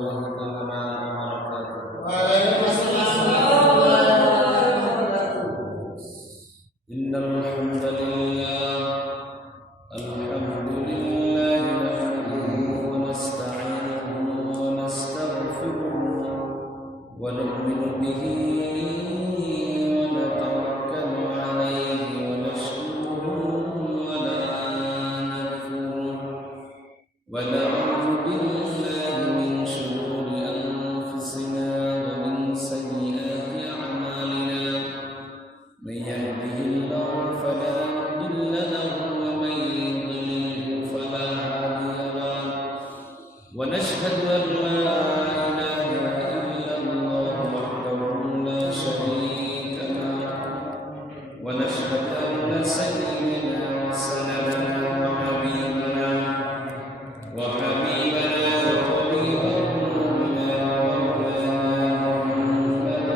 الله تعالى وبركاته. وعليكم السلام ورحمة الله وبركاته. إن الحمد لله نحمده ونستعينه ونستغفره ونؤمن به ونتوكل عليه ونشكره ولا نكفره ونعوذ بالله من شرور أنفسنا ومن سيئات أعمالنا من يهده الله فلا مضل له ومن يضلل فلا هادي له ونشهد أن لا إله إلا الله وحده لا شريك له ونشهد أن سيدنا وسندنا وحبيبنا وطبيب قلوبنا ومولانا محمدا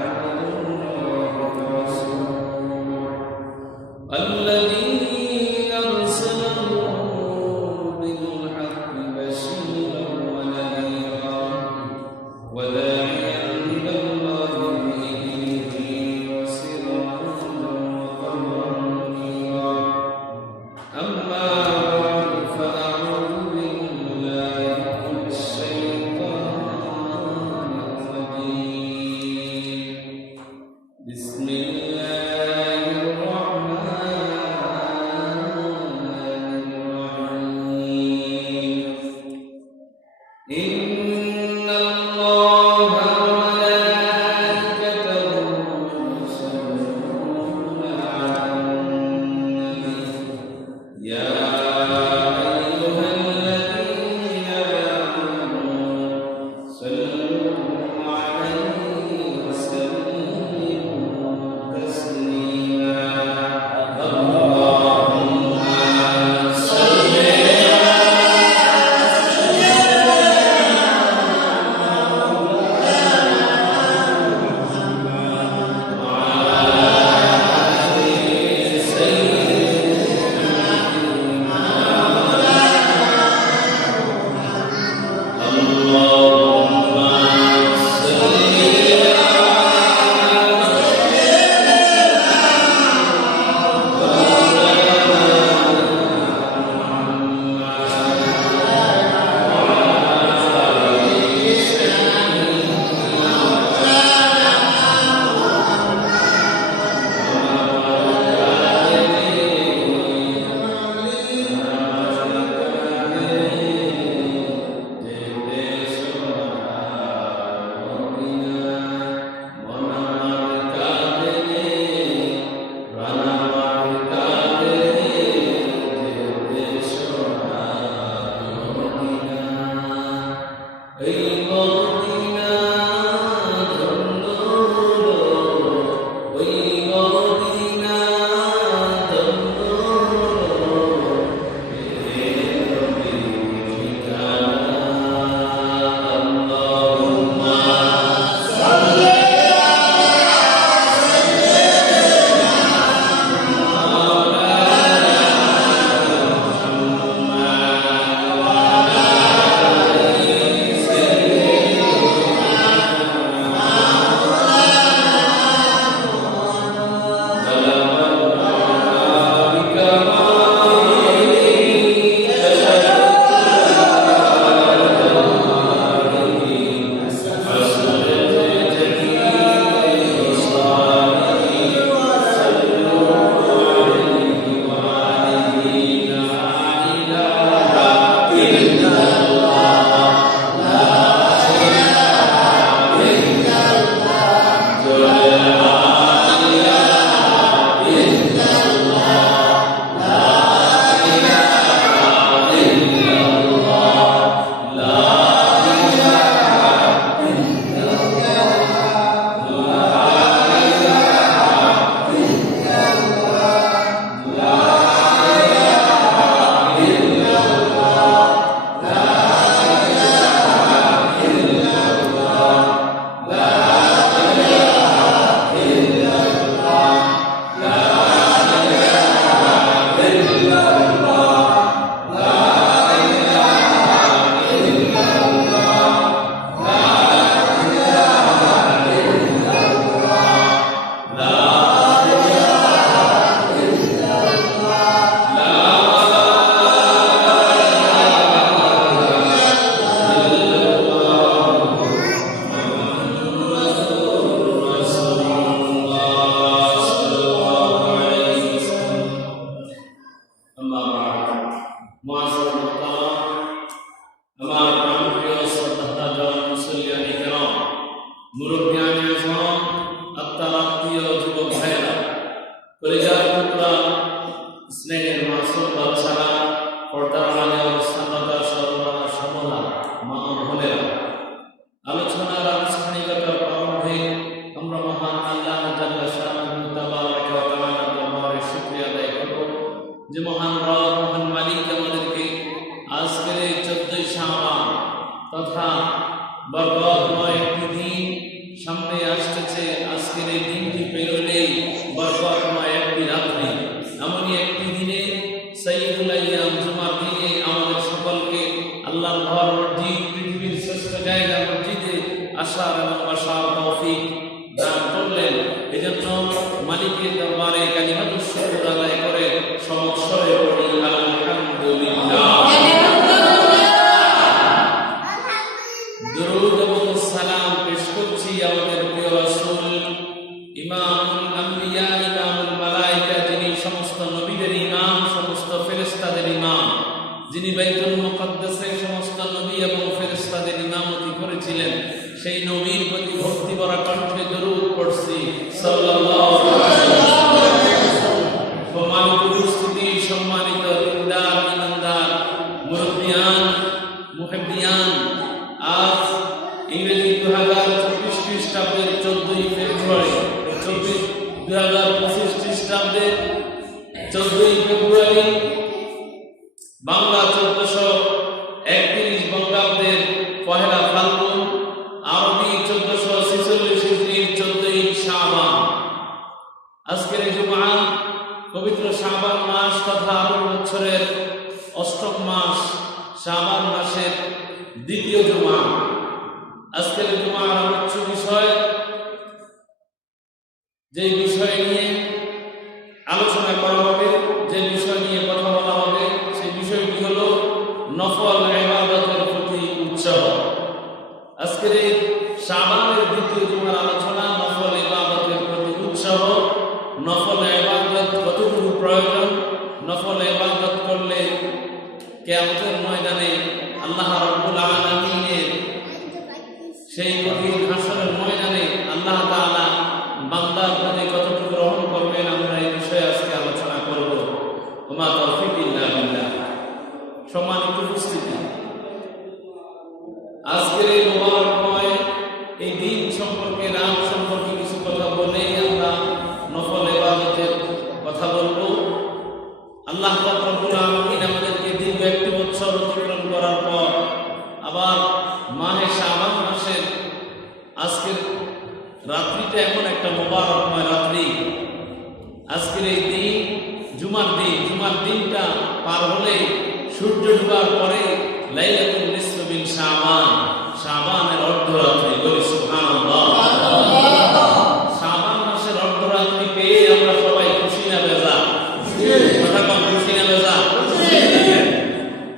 عبده ورسوله الذي أرسله بالحق بشيرا ونذيرا وداعيا إلى الله بإذنه وسراجا وقمرا منيرا أما بعد فأعوذ بالله من الشيطان الرجيم بسم الله الرحمن الرحيم إن الله وملائكته يصلون على النبي يا أيها الذين آمنوا صلوا عليه وسلموا تسليما اللهم صل على মুরব্বিয়ান আজম, আত্মার আত্মীয় যুবক ভাইয়েরা, কলিজার টুকরা, স্নেহের মাসুম বাচ্চারা, পর্দার আড়ালে অবস্থানরত সর্বদা সমলা মা ও বোনেরা, আলোচনার আনুষ্ঠানিকতার প্রারম্ভে আমরা মহান আল্লাহ জাল্লা শাআনুহু তাবারাকা ওয়া তাআলার দরবারে শুকরিয়া আদায় করব যে মহান রব, মহান মালিক আমাদেরকে আজকের এই 14 শাবান তথা বরকতময় একটি দিন সামনে আসতেছে। আজকের এই দিনটি পেরোলেই বরকতময় একটি রাত্রি, এমনই একটি দিনে সাইয়্যিদুল আইয়াম জুমার দিনে আমাদের সকলকে আল্লাহর ঘর মসজিদ, পৃথিবীর শ্রেষ্ঠ জায়গা মসজিদে আসার এবং বসার তৌফিক দান করলেন। এজন্য মালিকের দরবারে কালিমাতুশ শুকর আদায় করে সমস্বরে পড়ি আলহামদুলিল্লাহ। দরুদ এবং সালাম পেশ করছি আমাদের প্রিয় রাসূল, ইমামুল আম্বিয়া, ইমামুল মালায়েকা, যিনি সমস্ত নবীদের ইমাম, সমস্ত ফেরেশতাদের ইমাম, যিনি বাইতুল মুকাদ্দাসে সমস্ত নবী এবং ফেরেশতাদের ইমামতি করেছিলেন। সেই নবীর প্রতি ভক্তি ভরা কণ্ঠে দরুদ পড়ছি সাল্লাল্লাহু আলাইহি ওয়াসাল্লাম। সম্মানিত উপস্থিতি, সম্মানিত দিনদার, ইমানদার, মুরব্বিয়ান, মুহিব্বিয়ান, আজ ইংরেজি 2024 খ্রিস্টাব্দের 14 ফেব্রুয়ারি, 2025 খ্রিস্টাব্দের 14 ফেব্রুয়ারি, বাংলা 1431 বঙ্গাব্দের পহেলা ফাল্গুন, আরবি 1446 হিজরির 14 শাবান। আজকের জুমআ পবিত্র শাবান মাস তথা আরবি বছরের 8ম মাস, শাবান মাসের দ্বিতীয় জুমআ। আজকের জুমআর আলোচ্য বিষয়, যে বিষয় নিয়ে আলোচনা করা হবে, যে বিষয় নিয়ে কথা বলা হবে, সেই বিষয়টি হলো নফল ইবাদতের প্রতি উৎসাহ। আজকের এই শাবানের দ্বিতীয় জুমার আলোচনা নফল ইবাদতের প্রতি উৎসাহ, নফল ইবাদত কতটুকু প্রয়োজন, নফল ইবাদত করলে কিয়ামতের ময়দানে আল্লাহ রাব্বুল আলামিনের সেই কঠিন হাসরের ময়দানে আল্লাহ তাআলা বান্দার প্রতি কতটুকু গ্রহণ করবেন, আমরা এই বিষয়ে আজকে আলোচনা করব। ওমা তাওফীক ইল্লা বিল্লাহ। সম্মানিত উপস্থিতি, আজকের এই মোবারকময় এই দিন সম্পর্কে, রাত সম্পর্কে কিছু কথা বলেই আমরা নফল ইবাদতের কথা বলবো। আল্লাহ পাক রব্বুল আলামিন আমাদেরকে দীর্ঘ একটি বছর অতিক্রম করার পর আবার মাহে শাবান মাসের আজকের রাত্রিটা এমন একটা মোবারকময় রাত্রি। আজকের এই দিন জুমার দিন, জুমার দিনটা পার হলে সূর্য ডুবার পরে লাইলাতুল নিসফ মিন শাবান, শাবানের অর্ধরাত্রি, বলি সুবহানাল্লাহ। শাবান মাসের অর্ধরাত্রি পেয়ে আমরা সবাই খুশি না বেজার? কথা কম, খুশি না বেজার?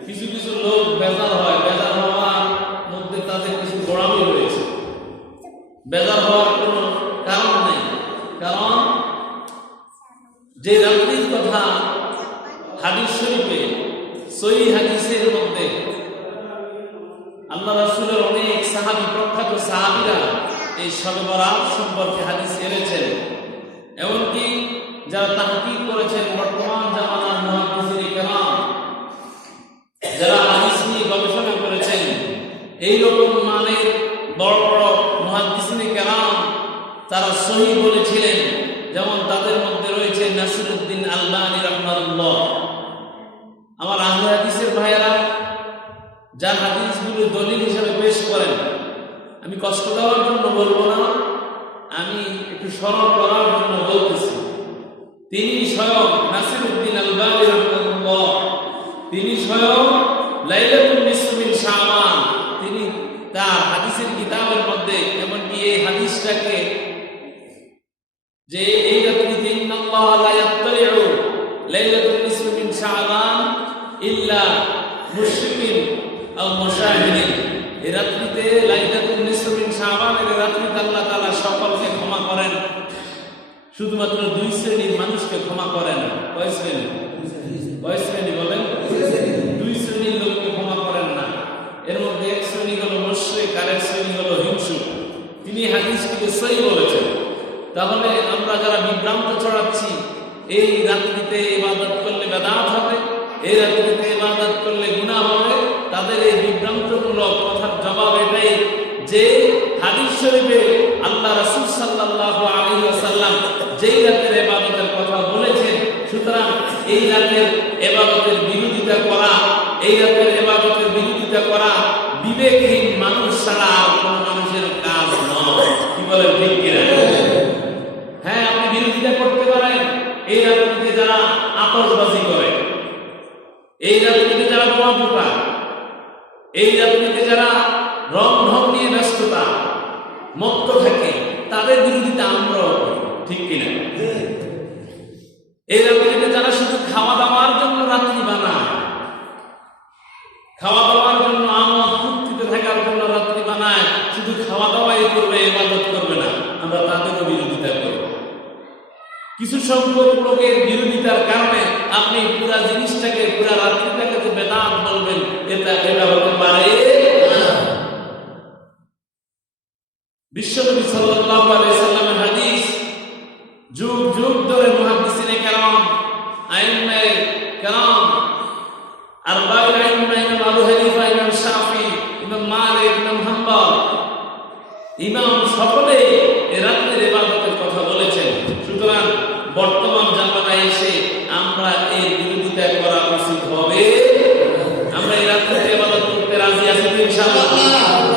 কিছু কিছু লোক বেজার হয়, বেজার হওয়ার মধ্যে তাদের কিছু গোড়ামি রয়েছে। বেজার হওয়ার কোনো কারণ নেই, কারণ যে রাত্রির কথা হাদিস শরীফে, সহিহ হাদিসের মধ্যে আল্লাহ রাসূলের অনেক সাহাবী, প্রখ্যাত সাহাবীরা এই শবে বরাত সম্পর্কে হাদিস এনেছেন। এমনকি যারা তাহকিক করেছেন, বর্তমান জামানার মুহাদ্দিসিনে কেরাম, যারা হাদিস নিয়ে গবেষণা করেছেন, এইরকম মানের বড় বড় মুহাদ্দিসিনে কেরাম তারা সহিহ বলেছিলেন। যেমন তাদের মধ্যে রয়েছে নাসিরউদ্দিন আলবানী রাহমাতুল্লাহ। আমার আহলে হাদিসের ভাইয়েরা যার হাদিসগুলো দলিল হিসেবে পেশ করেন, আমি কষ্ট দেওয়ার জন্য বলবো না, আমি একটু স্মরণ করার জন্য বলতেছি। তিনি স্বয়ং নাসিরউদ্দিন আলবানী রাহমাতুল্লাহ, তিনি স্বয়ং লাইলাতুল নিসফ মিন শাবান, তিনি তার হাদিসের কিতাবের মধ্যে এমনকি এই হাদিসটাকে যে এই রাত্রিতে ইন্নাল্লাহ লা ইয়াত্তালিউ লাইলাতুল নিসফ মিন শাবান ইল্লা মুশরিকিন আও মুশাহিদিন, এই রাত্রিতে লাইলাতুল নিসফ মিন শাবানের রাত্রিতে আল্লাহ তাআলা সকলকে ক্ষমা করেন, শুধুমাত্র 2 শ্রেণীর মানুষকে ক্ষমা করেন। কয় শ্রেণী? কয় শ্রেণী বলেন? 2 শ্রেণীর লোককে ক্ষমা করেন না। এর মধ্যে এক শ্রেণী হলো মুশরিক, আর এক শ্রেণী হলো হিংসুক। তিনি হাদিসটিকে সহি বলেছেন। তাহলে আমরা যারা বিভ্রান্ত ছড়াচ্ছি এই রাত্রিতে ইবাদত করলে বেদাত হবে, এই রাত্রিতে ইবাদত করলে গুনাহ হবে, তাদের এই বিভ্রান্তমূলক কথার জবাব এটাই যে হাদিস শরীফে আল্লাহ রাসূল সাল্লাল্লাহু আলাইহি ওয়াসাল্লাম যেই রাতের ইবাদতের কথা বলেছেন, সুতরাং এই রাতের ইবাদতের বিরোধিতা করা, এই রাতের ইবাদতের বিরোধিতা করা বিবেকহীন মানুষ ছাড়া আর কোনো মানুষের কাজ নয়। কি বলেন, ঠিক কিনা? হ্যাঁ, আপনি বিরোধিতা করতে পারেন এই রাত্রিতে যারা আতশবাজি করে, এই রাত্রিতে যারা বোমা ফোটায়, এই রাত্রিতে যারা রং ঢং নিয়ে ব্যস্ততা মত্ত থাকে, তাদের বিরোধিতা আমরাও করি। ঠিক কিনা? এই রাত্রিতে যারা শুধু খাওয়া দাওয়ার জন্য রাত্রি বানায়, খাওয়া দাওয়ার জন্য আমোদ ফুর্তিতে থাকার জন্য রাত্রি বানায়, শুধু খাওয়া দাওয়াই করবে, ইবাদত করবে না, আমরা তাদেরও বিরোধিতা করি। কিছু সংখ্যক লোকের বিরোধিতার কারণে আপনি পুরা জিনিসটাকে, পুরা রাত্রিটাকে যে বেদাত বলবেন, এটা হতে পারে না। বিশ্বনবী সাল্লাল্লাহু আলাইহি সাল্লামের হাদিস যুগ যুগ ধরে মুহাদ্দিসিনে কেরাম, আইম্মায়ে কেরাম, আরবাঈন আইম্মা, ইমাম আবু হানিফা, ইমাম শাফি, ইমাম মালিক, ইমাম হাম্বল, ইমাম সকলে এই রাতের ইবাদতের কথা বলেছেন। সুতরাং বর্তমান জামানায় এসে আমরা এই বিরোধিতা করা উচিত হবে। আমরা এই রাত্রিতে ইবাদত করতে রাজি আছি তো ইনশাআল্লাহ?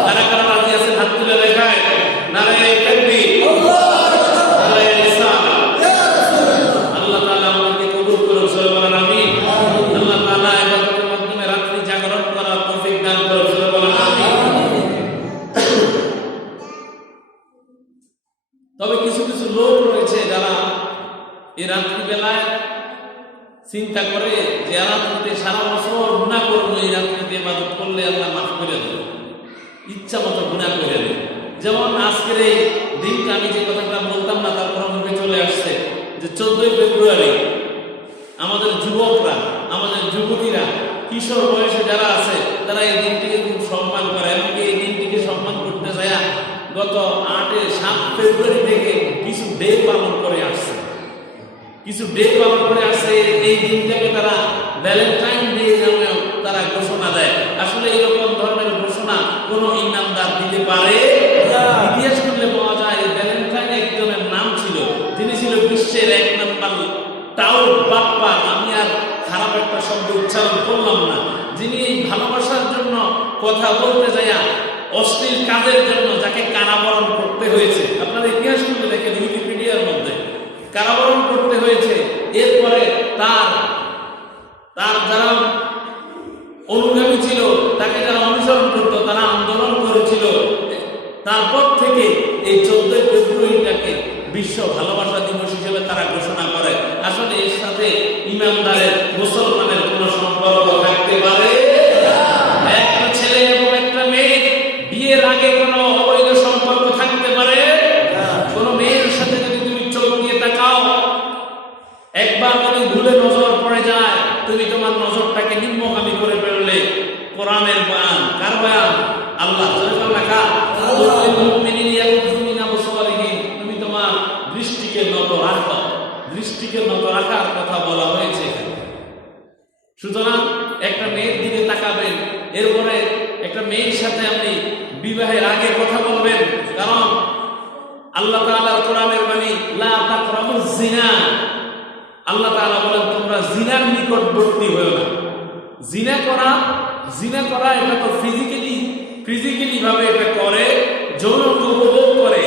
কারা কারা রাজি আছেন হাত তুলে দেখায়। নারায়ে তাকবীর, নারায়ে রিসালাত। আল্লাহ তাআলা আমাদেরকে কবুল করুন, সবাই বলেন আমিন। আল্লাহ তাআলা ইবাদতের মাধ্যমে রাত্রি জাগরণ করার তৌফিক দান করুন, সবাই বলেন আমিন। তবে কিছু কিছু লোক রয়েছে যারা এই রাত্রি বেলায় চিন্তা করে যে রাত্রিতে সারা বছর গুনাহ করবো, এই রাত্রিতে ইবাদত করলে আল্লাহ মাফ করে দেবে, ইচ্ছা মতো গুনাহ করে দেবে। যেমন আজকের এই দিনটা আমি যে কথাটা বলতাম না, তারপর মুখে চলে আসছে যে 14 ফেব্রুয়ারি আমাদের যুবকরা, আমাদের যুবতীরা, কিশোর বয়সে যারা আছে, তারা এই দিনটিকে খুব সম্মান করে। এমনকি এই দিনটিকে সম্মান করতে যায় গত 7 ফেব্রুয়ারি থেকে কিছু ডে পালন করে আসছে, কিছু ডে পালন করে আসছে। এই দিনটাকে তারা ভ্যালেন্টাইন ডে নামে তারা ঘোষণা দেয়। আসলে এরকম ধরনের ঘোষণা কোন ইমানদার দিতে পারে না। ইতিহাস করলে পাওয়া যায় ভ্যালেন্টাইন একজনের নাম ছিল, যিনি ছিল বিশ্বের 1 নম্বর টাউট বাপ্পা। আমি আর খারাপ একটা শব্দ উচ্চারণ করলাম না। যিনি এই ভালোবাসার জন্য কথা বলতে যায় অশ্লীল কাজের জন্য যাকে কারাবরণ করতে হয়েছে, আপনারা ইতিহাস করলে দেখেন উইকিপিডিয়ার মধ্যে কারাবরণ করতে হয়েছে। এরপরে তার যারা অনুগামী ছিল, তাকে যারা অনুসরণ করত, তারা আন্দোলন করেছিল। তারপর থেকে এই 14 ফেব্রুয়ারিটাকে বিশ্ব ভালোবাসা দিবস হিসেবে তারা ঘোষণা করে। আসলে এর সাথে ইমানদারের, মুসলমানের কোন সম্পর্ক থাকতে পারে? একটা ছেলে এবং একটা মেয়ে বিয়ের আগে কোন অবৈধ সম্পর্ক থাকতে পারে? কোন মেয়ের সাথে যদি তুমি চোখ দিয়ে তাকাও, একবার যদি ভুলে নজর পড়ে যায়, তুমি তোমার নজরটাকে নিম্নগামী করে ফেললে। কোরআনের বয়ান, কার বয়ান? আল্লাহ। তুমি তোমার দৃষ্টিকে নত রাখো, দৃষ্টিকে নত রাখার কথা বলা হয়েছে। সুতরাং একটা মেয়ের দিকে তাকাবেন, এরপরে একটা মেয়ের সাথে আপনি বিবাহের আগে কথা বলবেন, কারণ আল্লাহ তাআলার কোরআনের বাণী লা তাকরাবুজ জিনা। আল্লাহ তাআলা বলেন তোমরা জিনার নিকটবর্তী হয়ো না। জিনা করা এটা তো ফিজিক্যালি ভাবে এটা করে, যৌন উপভোগ করে,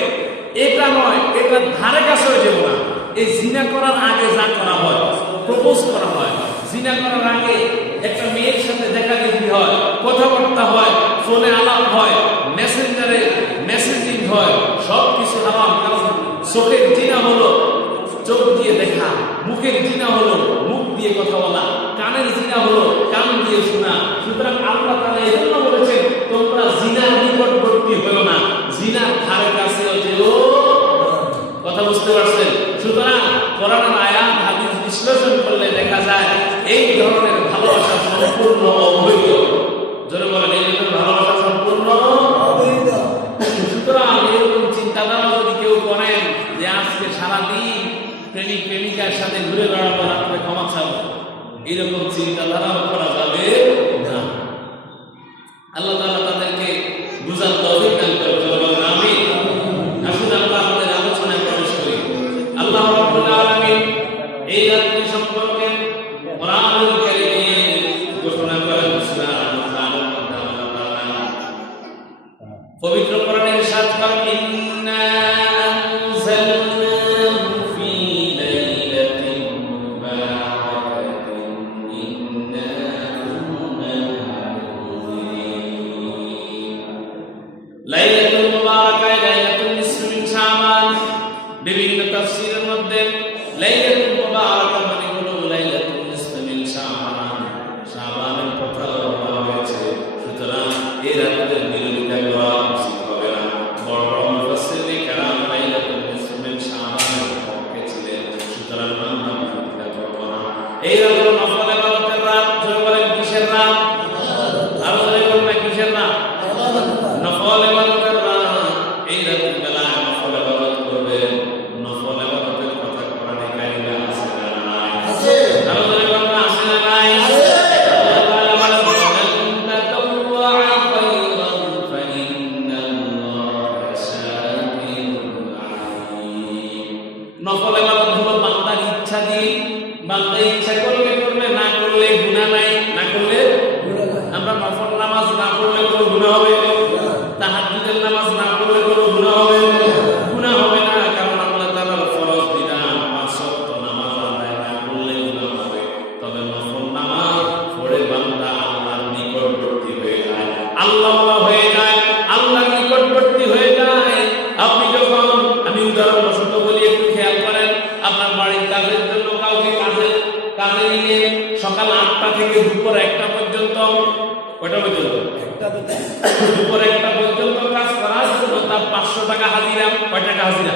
এটা নয়, এটা ধারে কাছেও যাব না। এই জিনা করার আগে যা করা হয়, প্রপোজ করা হয়, জিনা করার আগে একটা মেয়ের সাথে দেখা দেখি হয়, কথাবার্তা হয়, ফোনে আলাপ হয়, মেসেঞ্জারে মেসেজিং হয়, সব কিছু হারাম। কারণ চোখের জিনা হলো চোখ দিয়ে দেখা, মুখের জিনা হলো মুখ দিয়ে কথা বলা, কানের জিনা হলো কান দিয়ে শোনা। সুতরাং আল্লাহ তাআলা এই জন্য বলেছেন তোমরা জিনার নিকটবর্তী হয়ো না, জিনার ধারে কাছেও যেও। কথা বুঝতে পারছেন? সুতরাং কোরআনের আয়াত হাদিস বিশ্লেষণ করলে দেখা যায় এই ধরনের ভালোবাসা সম্পূর্ণ অবৈধ। জোরে বলেন, এই ধরনের ভালোবাসা সম্পূর্ণ অবৈধ। সুতরাং এরকম প্রেমিক প্রেমিকার সাথে ঘুরে বেড়াবো, রাত্রে ক্ষমা চাবো, এরকম চিন্তাধারাও করা যাবে না। আল্লাহ তাআলা তাদেরকে বুঝার তৌফিক দান করুন। আমিন। আসুন আমরা আমাদের আলোচনায় প্রবেশ করি। আল্লাহ রাব্বুল আলামিন এই রাত্রি সম্পর্কে কোরআনুল কারীমে ঘোষণা করেন। পবিত্র কোরআনে ইরশাদ করেন, ইন্না আনজালনাহু ফি লাইলাতিন মুবারাকাতিন ইন্না কুন্না মুনজিরিন। লাইলাতুল মুবারাকা, লাইলাতুল নিসফি মিন শাবান, বিভিন্ন তাফসীরের মধ্যে লাইলাতুল মুবারাকা মানে হলো লাইলাতুল নিসফি মিন শাবান, শাবানের কথা বলা হয়েছে। সুতরাং এই রাতের বিরোধিতা করা উচিত হবে না। বড় বড় মুফাসসিরিন কেরাম লাইলাতুল নিসফি মিন শাবানের পক্ষে ছিলেন। সুতরাং আমরা বিরোধিতা করব না। এই রাত নফল ইবাদতের রাত। জোরে বলেন কিসের রাত? আরো জোরে বলেন না কিসের রাত? নফল ইবাদতের রাত। এই রাতের বেলায় নফল ইবাদত করবেন। নফল ইবাদতের কথা কোরআনে কারিমে আছে না নাই? আছে। আরো জোরে বলেন না আছে না নাই? নফল ইবাদত হলো বান্দার ইচ্ছা দিয়ে, বান্দা ইচ্ছা করলে করবে, না করলে গুনাহ নাই, না করলে আমরা নফল নামাজ না পড়লে কোনো গুনাহ হবে? তাহাজ্জুদের নামাজ না পড়লে কোনো গুনাহ হবে? গুনাহ হবে না, কারণ আল্লাহ তাআলার ফরজ বিধান 5 ওয়াক্ত নামাজ আদায় না করলে গুনাহ হবে। তবে নফল নামাজ পড়ে বান্দা আল্লাহর নিকটবর্তী হয়ে যায়, আল্লাহ হয়ে যায়, আল্লাহর নিকটবর্তী হয়ে যায়। আপনি যখন, আমি উদাহরণবশত বলি, একটু খেয়াল করেন, আপনার বাড়ির কাজের জন্য কাউকে কাজে নিয়ে সকাল 8টা থেকে দুপুর 1টা পর্যন্ত, কয়টা পর্যন্ত? দুপুর 1টা পর্যন্ত কাজ করার জন্য তার 500 টাকা হাজিরা। কয় টাকা হাজিরা?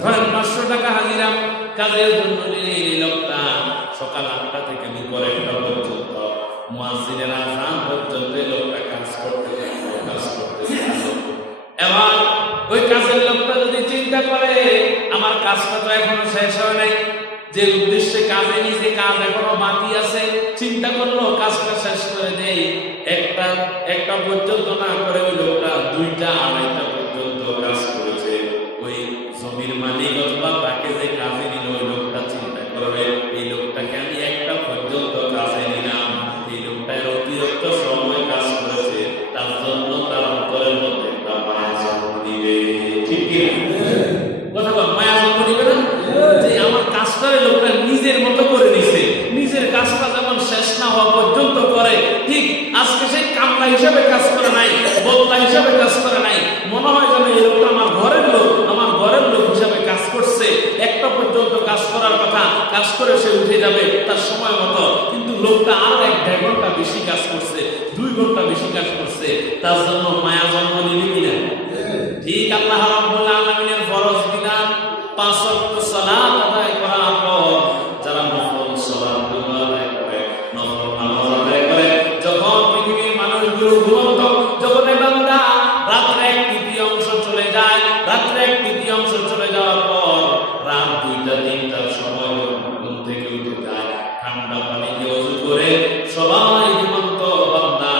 ধরেন 500 টাকা হাজিরা কাজের জন্য এই লোকটা সকাল 8টা থেকে দুপুর 1টা পর্যন্ত, মুয়াজ্জিনের আযান পর্যন্ত এই লোকটা কাজ করতে থাকলো। এবার ওই কাজের লোকটা যদি চিন্তা করে, আমার কাজটা তো এখনো শেষ হয় নাই, যে উদ্দেশ্যে কাজে নিজে কাজ এখনো বাকি আছে, চিন্তা করলো কাজটা শেষ করে দেই। একটা পর্যন্ত না করে ওই লোকটা 2টা 2:30 পর্যন্ত কাজ করেছে। ওই জমির মালিক অথবা তাকে যে কাজে নিল, ওই লোকটা চিন্তা করবে, এই লোকটাকে আমি 1টা পর্যন্ত কাজে নিলাম, এই লোকটার অতিরিক্ত সময় কাজ করেছে, তার জন্য তার অন্তরের মধ্যে একটা মায়া জন্ম দিবে। ঠিক কি কথা বল? মায়া জন্ম দিবে না? যে আমার কাজটা লোকটা নিজের মতো করে নিছে, নিজের কাজটা যেমন শেষ না হওয়া পর্যন্ত করে, ঠিক আজকে সেই কামলা হিসাবে কাজ করে নাই, বদলা হিসাবে কাজ করে নাই, মনে হয় যেন এই লোকটা আমার ঘরের লোক হিসাবে কাজ করছে। 1টা পর্যন্ত কাজ করার কথা, কাজ করে সে উঠে যাবে তার সময় মতো, কিন্তু লোকটা আরো 1-1.5 ঘন্টা বেশি কাজ করছে, 2 ঘন্টা বেশি কাজ করছে, তার জন্য মায়া জন্ম নিবে কিনা? ঠিক আল্লাহ রাব্বুল আলামিনের ফরজ বিধান 5 ওয়াক্ত সালাত আদায় করার পর যারা নফল সালাত আদায় করে, নফল নামাজ আদায় করে, যখন পৃথিবীর মানুষগুলো ঘুমন্ত, যখন বান্দা রাত্রে 1/3 চলে যায়, রাত্রে 1/3 চলে যাওয়ার পর রাত 2টা-3টার সময় ঘুম থেকে উঠে যায়, ঠান্ডা পানি দিয়ে ওযু করে সবাই ঘুমন্ত বান্দা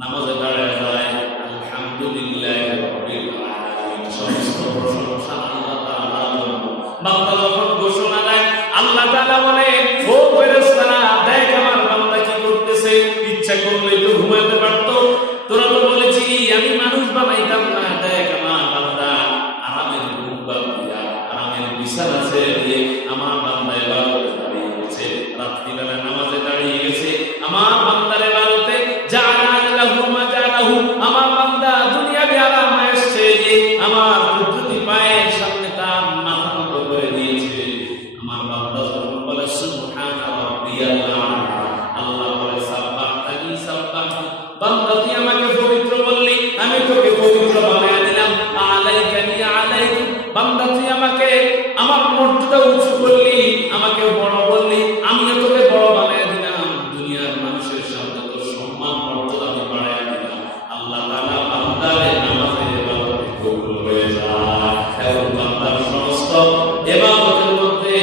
নামাজে দাঁড়ায় যায়। আলহামদুলিল্লাহ রাব্বিল আলামিন, সমস্ত প্রশংসা আল্লাহ তাআলার জন্য। বান্দা যখন ঘোষণা দেয়, আল্লাহ তাআলা বলে, ও ফেরেশতারা, দেখ আমার বান্দা কি করতেছে, ইচ্ছা করলে তো ঘুমাতে পারতো, তোরা তো বলেছি আমি মানুষ বানাইতাম না, দেখ আমার বান্দা আরামের ঘুম বাদ দিয়া, আরামের বিছানা ছেড়ে দিয়ে আমার বান্দা ইবাদতে দাঁড়িয়ে গেছে, রাত্রিবেলা নামাজে দাঁড়িয়ে গেছে। আমার বান্দার ইবাদতে জাআলাহু মা জাআলাহু, আমার বান্দা দুনিয়াবি আরাম এসেছে, আমার কুদরতি পায়ের সামনে তার মাথা নত করে দিয়েছে। আমার বান্দা যখন বলে সুবহান রাব্বিয়াল আ'লা, আল্লাহ বলে সাব্বাহতানি সাব্বাহতু, বান্দা তুই আমাকে পবিত্র বললি, আমি তোকে পবিত্র বানায় দিলাম। আলাইকানি আলাইকু, বান্দা তুই আমাকে আমার মর্যাদা উঁচু করলি, আমাকে বড় বললি, আমিও তোকে বড় বানায় দিলাম, দুনিয়ার মানুষের সামনে তোর সম্মান মর্যাদা আমি বাড়ায় দিলাম। আল্লাহ তাআলা বান্দারে নামাজের ইবাদতে কবুল হয়ে যায়, এবং বান্দার সমস্ত ইবাদতের মধ্যে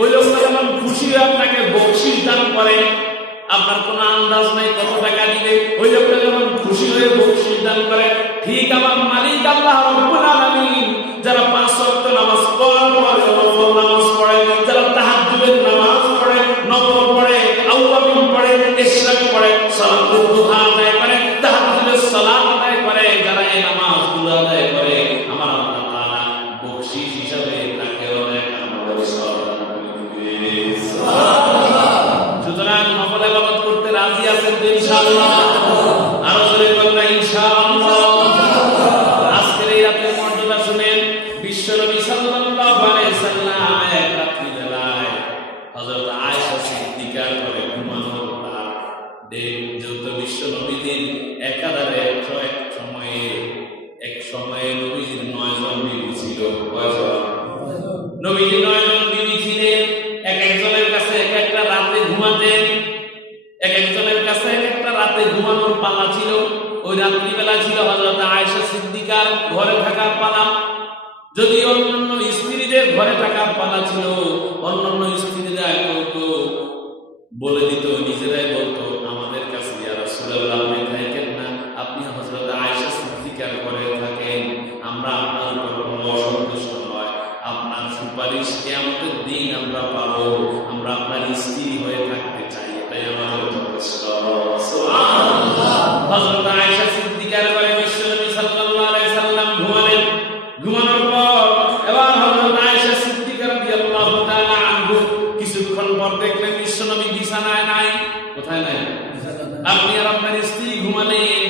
ওই লোকটা যখন খুশি হয়ে আপনাকে বকশিশ দান করে, আপনার কোনো আন্দাজ নাই কত টাকা দিবে, ওই লোকটা যখন খুশি হয়ে বকশিশ দান করে, ঠিক আমার মালিক আল্লাহ রাব্বুল আলামিন যারা 5 ওয়াক্ত নামাজ পড়ে, নফল নামাজ পড়ে, যারা তাহাজ্জুদের নামাজ পড়ে, নফল পড়ে, আওয়াবিন পড়ে, ইশরাক পড়ে, সালাতুল দুহা আদায় করে, তাহাজ্জুদের সালাত আদায় করে, যারা এই নামাজগুলো আদায় করে, আমার আল্লাহ তাআলা বকশিশ হিসাবে তাকে অনেক আমাদের সওয়াব দিবে। সুবহানাল্লাহ। সুতরাং নফল ইবাদত করতে রাজি আছেন তো ইনশাআল্লাহ? আরো জোরে বলবেন ইনশাআল্লাহ। আজকের এই রাতের মর্যাদা শুনেন। বিশ্বনবী সাল্লাল্লাহু আলাইহি সাল্লাম এক রাত্রি বেলায় হযরত আয়েশা সিদ্দিকার ঘরে ঘুমানোর তার দেব যত বিশ্বনবীদের একাধারে এক সময়ে নবীজির 9 জন বিবি ছিল। কয়জন? নবীজি 9 জন বিবি ছিলেন। এক একজনের কাছে এক একটা রাতে ঘুমাতেন, এক একজনের কাছে এক একটা রাতে ঘুমানোর পালা ছিল। ওই রাত্রিবেলা ছিল হযরত আয়েশা সিদ্দিকার ঘরে থাকার পালা। যদি অন্যান্য স্ত্রীদের ঘরে থাকার পালা ছিল, অন্যান্য স্ত্রীরা কেউ বলে দিত, নিজেরাই বলতো আমাদের কাছে ইয়া রাসূলুল্লাহ আপনি থাকেন না, আপনি হযরত আয়েশা সিদ্দিকার ঘরে থাকেন, আমরা আপনার উপর কোনো অসন্তুষ্ট নয়, আপনার সুপারিশ কিয়ামতের দিন আমরা পাবো, আমরা আপনার স্ত্রী হয়ে থাকতে চাই, এটাই আমাদের যথেষ্ট। সুবহানাল্লাহ। হযরত আয়েশা সিদ্দিকার ঘরে বিশ্বনবী সাল্লাল্লাহু আলাইহি সাল্লাম ঘুমালেন। ঘুমানোর পর এবার হযরত আয়েশা সিদ্দিকা রাদিয়াল্লাহু তাআলা আনহু কিছুক্ষণ পর দেখলেন বিশ্বনবী বিছানায় নাই। কোথায় নাই? আপনি আর আপনার স্ত্রী ঘুমালেন।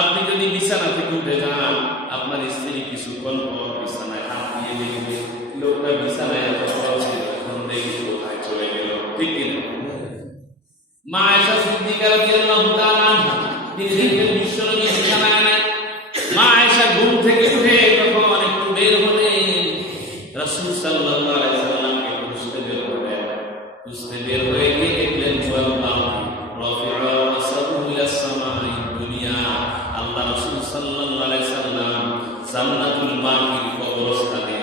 আপনি যদি বিছানা থেকে উঠে যান, আপনার স্ত্রী কিছুক্ষণ পর বিছানায় হাত দিয়ে দেখবে লোকটা বিছানায় এত ছিল, এখন দেখি কোথায় চলে গেল। ঠিক কিনা? মা আয়েশা সিদ্দিকা রাদিয়াল্লাহু তাআলা আনহা তিনি দেখলেন বিশ্বনবী বিছানায় নাই। মা আয়েশা ঘুম থেকে উঠে তখন একটু বের হলেন, রাসূল সাল্লাল্লাহু আলাইহি সাল্লামকে খুঁজতে বের হলেন। খুঁজতে বের হয়ে গিয়ে দেখলেন আল্লাহ রাফিআ রাসাহু ইলাস সামাই দুনিয়া, আল্লাহ রাসূল সাল্লাল্লাহু আলাইহি সাল্লাম জান্নাতুল বাকির কবরস্থানে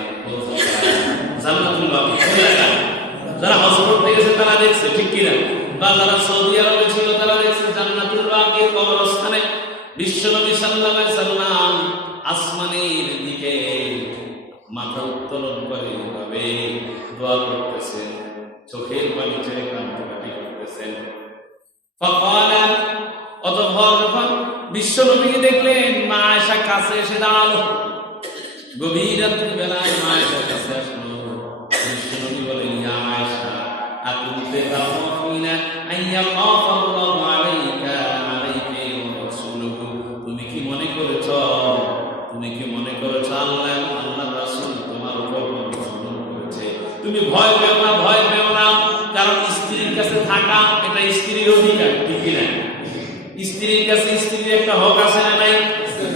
জান্নাতুল বাকি যারা হজ করতে গেছে তারা দেখছে, ঠিক কিনা? বা যারা সৌদি আরবে ছিল তারা দেখছে জান্নাতুল বাকির কবরস্থানে বিশ্বনবী সাল্লাল্লাহু আলাইহি সাল্লাম আসমানের দিকে মাথা উত্তোলন করে এভাবে দোয়া করতেছেন, চোখের পানি ছেড়ে কান্নাকাটি করতেছেন। ফাকালা, অতঃপর যখন বিশ্বনবীকে দেখলেন, মা আয়েশা কাছে এসে দাঁড়ালো। গভীর রাত্রি বেলায় মা আয়েশা কাছে আসলো। বিশ্বনবী বলেন, ইয়া আয়েশা আকুনতে তাওয়াফিনা আইয়া কাফাল্লাহু আলাইকা আলাইকা ওয়া রাসূলুহু, তুমি কি মনে করেছো আল্লাহ রাসূল তোমার উপর অনুগ্রহ করেছে? তুমি ভয় পেও না, কারণ স্ত্রীর কাছে থাকা এটা স্ত্রীর অধিকার, ঠিক কিনা? স্ত্রীর কাছে স্ত্রীর একটা হক আছে না নাই?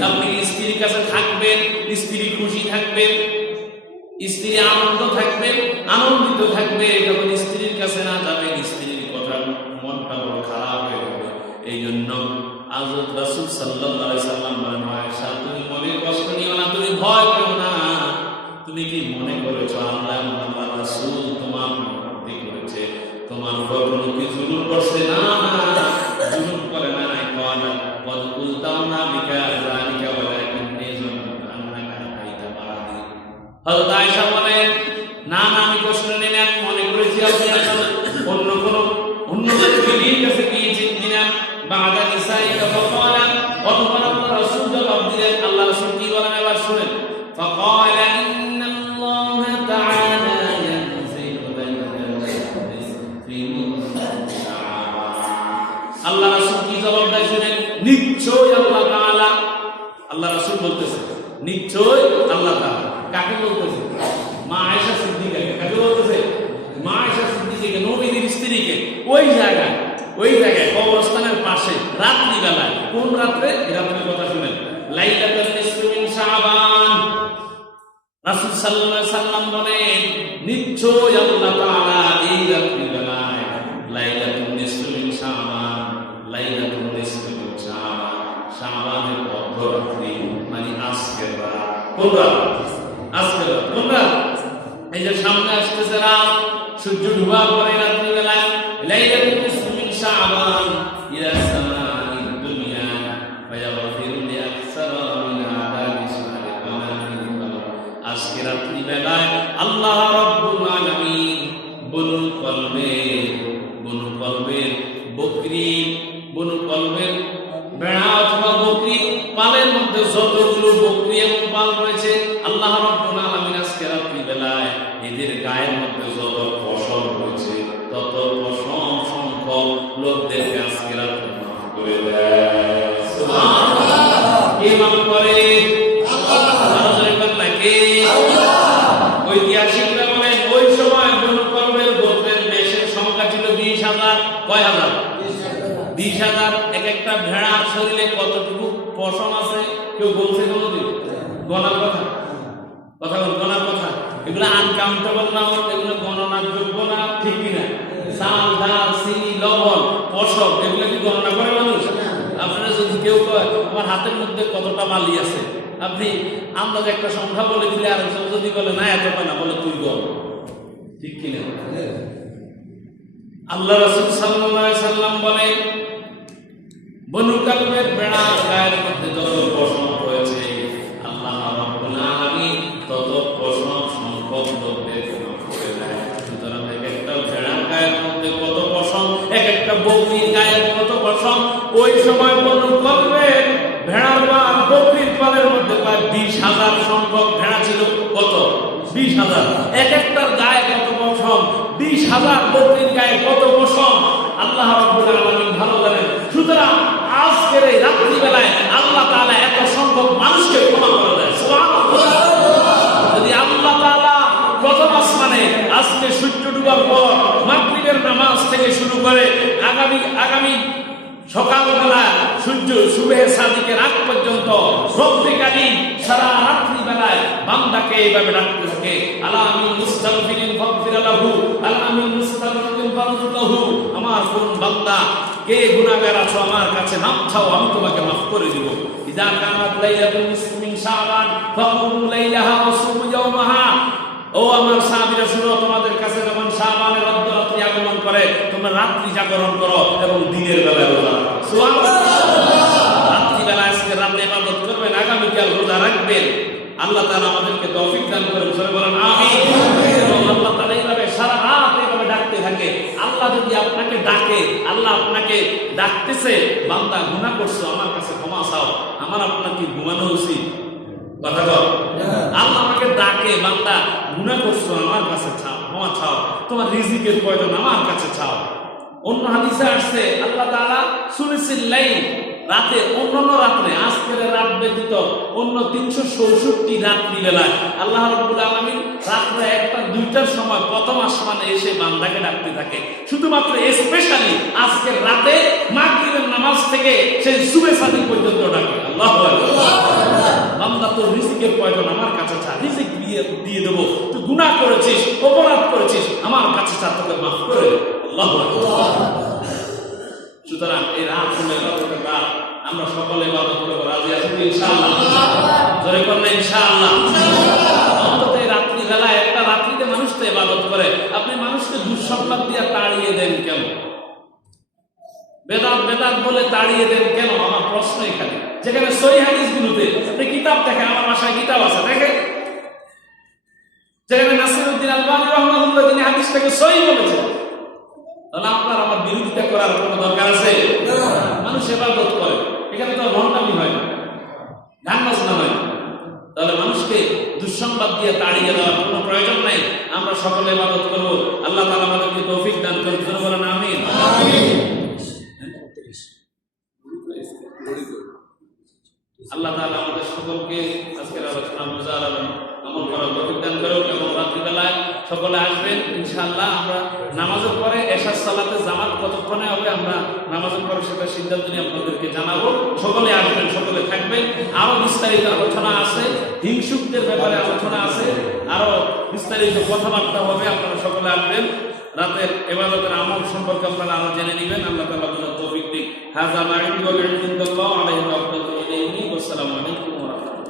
আপনি স্ত্রীর কাছে থাকবেন, স্ত্রী খুশি থাকবে, স্ত্রী আনন্দিত থাকবে। যখন স্ত্রীর কাছে না যাবেন, স্ত্রীর কথা মনটা বড় খারাপ হয়ে যাবে। এই জন্য হযরত রাসূল সাল্লাল্লাহু আলাইহি সাল্লাম বলেন, আয়েশা তুমি মনে কষ্ট নিও না, তুমি ভয় পেও না। তুমি কি মনে করেছো আল্লাহ রাসূল তোমার উপর করেছে, তোমার উপর কোনো কি জুলুম করছে? না, জুলুম করে না। قد قلتنا بك ذلك ولكني ظننت أنك أتيت بعدي। হযরত আয়েশা বলেন, না আমি কষ্ট নেই না, আমি মনে করেছি আপনি অন্য কোনো বিবির কাছে গিয়েছেন কিনা। বাদা নিসাইকা ফাকালা, অতঃপর আল্লাহ রাসূল জবাব দিলেন, আল্লাহ রাসূল কি বলেন এবার শুনেন। ফাকালা ইন্নাল্লাহ তাআলা ইয়ানজিলু আল্লাহ রাসূল কি জবাব দেয় শুনেন। নিশ্চয় আল্লাহ তাআলা, আল্লাহ রাসূল বলতেছে নিশ্চয় আল্লাহ তাআলা। কাকে বলতেছে? মা আয়েশা সিদ্দিকাকে। কাকে বলতেছে? মা আয়েশা সিদ্দিকাকে, নবীর স্ত্রীকে। ওই জায়গায় কবরস্থানের পাশে রাত্রি বেলায়, কোন রাত্রে? রাত্রির কথা শুনেন, লাইলাতুল নিসফি মিন শাবান। রাসূল সাল্লাল্লাহু আলাইহি সাল্লাম বলেন, নিশ্চয় আল্লাহ তাআলা এই রাত্রি বেলায় লাইলাতুল নিসফি মিন শাবান, লাইলাতুল নিসফি মিন শাবান, শাবানের অর্ধরাত্রি মানে আজকের রাত। কোন রাত? আজকের রাত। কোন রাত? এই যে সামনে আসতেছে রাত, সূর্য ডুবার পরে রাত্রিবেলায় লাইলাতুল নিসফি মিন শাবান ইলা সামাইদ দুনিয়া ফায়াগফিরু লিআকসারা মিন আযাবি শাহরি রমাদান। আজকে রাত্রিবেলায় আল্লাহ রাব্বুল আলামিন বনু কলবের বকরি, বনু কলবের ভেড়া অথবা বকরি পালের মধ্যে যতগুলো বকরি এবং পাল রয়েছে, আল্লাহ রাব্বুল আলামিন আজকে রাত্রিবেলায় এদের গায়ের মধ্যে যত পশম রয়েছে তত পশম সংখ্যক লোকদেরকে আজকে রাত্রে মাফ করে দেয়। সুবহানাল্লাহ। কে মাফ করে? আল্লাহ। কে? ঐতিহাসিকরা বলেন ওই সময় বনু কলবের গোত্রের দেশের সংখ্যা ছিল 20,000। কয় হাজার? 20,000। এক একটা ভেড়ার শরীরে কতটুকু পশম আছে কেউ বলছে কোনদিন? গণার কথা? গণার কথা? এগুলো আনকাউন্টেবল না, এগুলো গণনার যোগ্য না, ঠিক কিনা? চাল, ডাল, চিনি, লবণ, পশম এগুলো কি গণনা করে মানুষ? আপনারা যদি কেউ কয় আমার হাতের মধ্যে কতটা বালি আছে, আপনি আন্দাজে একটা সংখ্যা বলে দিলে আরেকজন যদি বলে না এতটা না, বলে তুই গণ, ঠিক কিনা? আল্লাহ রাসূল সাল্লাল্লাহু আলাইহি সাল্লাম বলেন বনু কলবের ভেড়ার গায়ের মধ্যে যত পশম রয়েছে আল্লাহ রাব্বুল আলামিন তত পশম সংখ্যক লোকদেরকে মাফ করে দেয়। সুতরাং এক একটা ভেড়ার গায়ের মধ্যে কত পশম, এক একটা বকরির গায়ের কত পশম। ওই সময় বনু কলবের ভেড়ার বা বকরির পালের মধ্যে প্রায় 20,000 সংখ্যক ভেড়া ছিল। কত? 20,000। এক একটার গায়ে কত পশম, 20,000 বকরির গায়ে কত পশম, আল্লাহ রাব্বুল আলামিন ভালো জানেন। সুতরাং আজকের এই রাত্রিবেলায় আল্লাহ তাআলা এত সংখ্যক মানুষকে ক্ষমা করে দেয়। সুবহানাল্লাহ। যদি আল্লাহ তাআলা প্রথম আসমানে আজকে সূর্য ডুবার পর মাগরিবের নামাজ থেকে শুরু করে আগামী সকালবেলা সূর্য সুবহে সাদিকের আগ পর্যন্ত রব্বে কারীম সারা রাত্রি বেলায় বান্দাকে এইভাবে ডাকতে থাকে, আলা আমিন মুস্তাগফিরিন ফাগফির লাহু, আলা আমিন মুস্তাগফিরিন ফাগফির লাহু। আমার কোন বান্দা কে গুনাহগার আছো আমার কাছে মাফ চাও, আমি তোমাকে মাফ করে দিব। ইযা কানাত লাইলাতুল নিসফি মিন শাবান ফাকুমু লাইলাহা ওয়া সুমু ইয়াওমাহা। ও আমার সাহাবীরা শুনো, তোমাদের কাছে যখন শাবানের রাত্রি আগমন করে তোমরা রাত্রি জাগরণ করো এবং দিনের বেলায় রোজা রাখো। সুবহানাল্লাহ। রাত্রি বেলায় আজকে রাতে ইবাদত করবেন, আগামীকাল রোজা রাখবেন। আল্লাহ তাআলা আমাদেরকে তৌফিক দান করেন। সবাই বলেন আমিন। এবং আল্লাহ তাআলা এইভাবে সারা রাত এইভাবে ডাকতে থাকে। আল্লাহ যদি আপনাকে ডাকে, আল্লাহ আপনাকে ডাকতেছে, বান্দা গুনাহ করছো আমার কাছে ক্ষমা চাও, আমার আপনার কি ঘুমানো উচিত? কথা বল। আল্লাহ আমাকে ডাকে, বান্দা গুনাহ করছো আমার কাছে চাও, ক্ষমা চাও, তোমার রিজিকের প্রয়োজন আমার কাছে চাও। অন্য হাদিসে আসছে আল্লাহ তাআলা সুলুসুল লাইল, রাতে অন্যান্য রাত্রে আজকের রাত ব্যতীত অন্য 366 রাত্রি বেলায় আল্লাহ রাব্বুল আলামিন রাত্রে 1টা-2টার সময় প্রথম আসমানে এসে বান্দাকে ডাকতে থাকে। শুধুমাত্র স্পেশালি আজকের রাতে মাগরিবের নামাজ থেকে সেই সুবহে সাদিক পর্যন্ত ডাকে। আল্লাহু আকবার। বান্দা তোর রিজিকের প্রয়োজন আমার কাছে চা, রিজিক দিয়ে দেবো। তুই গুনাহ করেছিস, অপরাধ করেছিস, আমার কাছে চা, তোকে মাফ করে দেব। আল্লাহু আকবার। সুতরাং এই রাত হলো ইবাদতের রাত, আমরা সকলে ইবাদত করব। রাজি আছি ইনশাআল্লাহ? জোরে করলে ইনশাআল্লাহ। অন্তত এই রাত্রি বেলায় একটা রাত্রিতে মানুষ তো ইবাদত করে, আপনি মানুষকে দুঃসংবাদ দিয়ে তাড়িয়ে দেন কেন? বেদাত বলে তাড়িয়ে দেন কেন? আমার প্রশ্ন এখানে। যেখানে সহিহ হাদিসগুলোতে আপনি কিতাব দেখেন, আমার বাসায় কিতাব আছে, দেখেন যেখানে নাসিরউদ্দিন আলবানী রাহমাহুল্লাহ তিনি হাদিসটাকে সহিহ বলেছেন, তাহলে আপনার আমার বিরোধিতা করার কোনো দরকার আছে? মানুষ ইবাদত করে, এখানে তো ভণ্ডামি হয় না, গান বাজনা হয়। তাহলে মানুষকে দুঃসংবাদ দিয়ে তাড়িয়ে দেওয়ার কোনো প্রয়োজন নাই। আমরা সকলে ইবাদত করব। আল্লাহ তাআলা আমাদেরকে তৌফিক দান করুন। বলেন আমিন। আল্লাহ তাআলা আমাদের সকলকে আজকের আলোচনা বুঝার এবং আমল করার তৌফিক দান করুন। এবং রাত্রিবেলায় সকলে আসবেন ইনশাআল্লাহ। আমরা নামাজের পরে এশার সালাতে জামাত কতক্ষণে হবে আমরা নামাজের পরে সেটা সিদ্ধান্ত নিয়ে আপনাদেরকে জানাবো। সকলে আসবেন, সকলে থাকবেন। আরো বিস্তারিত আলোচনা আছে, হিংসুকদের ব্যাপারে আলোচনা আছে, আরো বিস্তারিত কথাবার্তা হবে। আপনারা সকলে আসবেন। রাতের ইবাদতের আমল সম্পর্কে আপনারা আরো জেনে নেবেন। আল্লাহ তাআলা আপনাদের তৌফিক দিক। হাযা মা ইনদাল্লাহু আলাইহি ওয়া সাল্লাম। আসসালামু আলাইকুম ওয়া রাহমাতুল্লাহ।